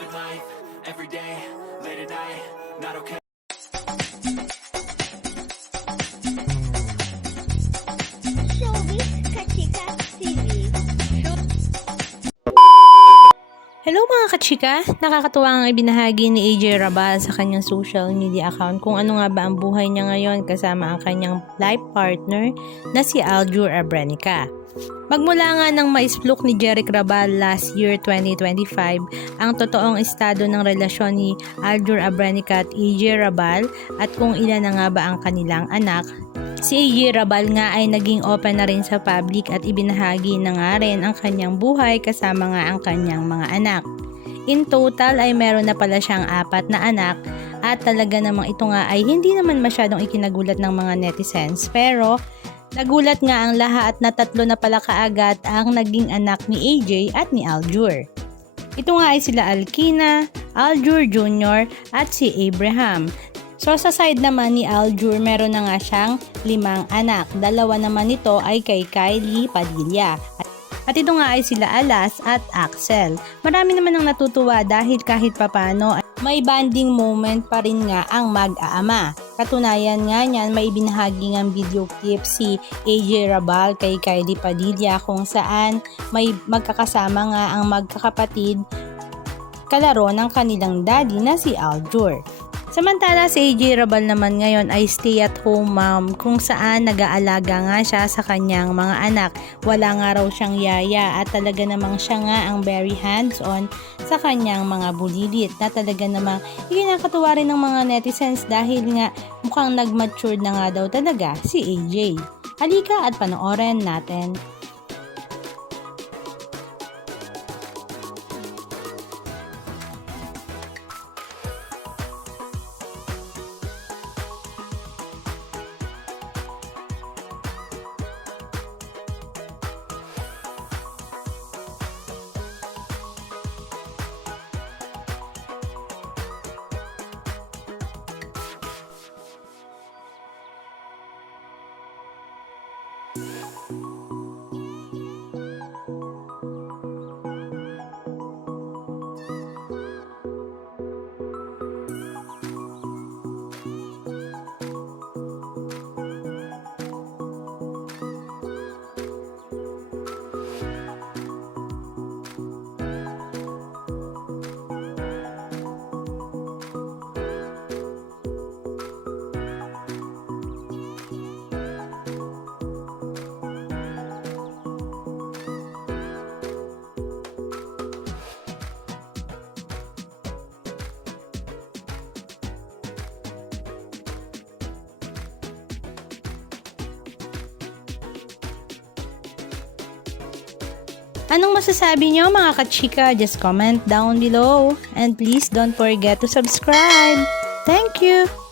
living life, every day, late at night, not okay. Showbiz Kachika TV. Hello mga kachika! Nakakatuwa ang ibinahagi ni AJ Rabal sa kanyang social media account kung ano nga ba ang buhay niya ngayon kasama ang kanyang life partner na si Aljur Abrenica. Magmula nga ng maisplok ni Jeric Rabal last year 2025 ang totoong estado ng relasyon ni Aljur Abrenica at AJ Rabal at kung ilan na nga ba ang kanilang anak. Si AJ Rabal nga ay naging open na rin sa public at ibinahagi na nga rin ang kanyang buhay kasama nga ang kanyang mga anak. In total ay meron na pala siyang 4 na anak at talaga namang ito nga ay hindi naman masyadong ikinagulat ng mga netizens pero nagulat nga ang lahat na 3 na pala kaagad ang naging anak ni AJ at ni Aljur. Ito nga ay sila Alkina, Aljur Jr. at si Abraham. So sa side naman ni Aljur meron na nga siyang 5 anak. 2 naman nito ay kay Kylie Padilla. At ito nga ay sila Alas at Axel. Marami naman ang natutuwa dahil kahit papano may bonding moment pa rin nga ang mag-aama. Katunayan nga niyan may binahagi ng video clip si AJ Rabal kay Kylie Padilla kung saan may magkakasama nga ang magkakapatid kalaro ng kanilang daddy na si Aljur. Samantala si AJ Rabal naman ngayon ay stay-at-home mom kung saan nag-aalaga nga siya sa kanyang mga anak. Wala nga raw siyang yaya at talaga namang siya nga ang very hands-on sa kanyang mga bulilit na talaga namang ikinakatuwa rin ng mga netizens dahil nga mukhang nag-mature na nga daw talaga si AJ. Halika at panoorin natin. Anong masasabi nyo mga kachika? Just comment down below. And please don't forget to subscribe. Thank you!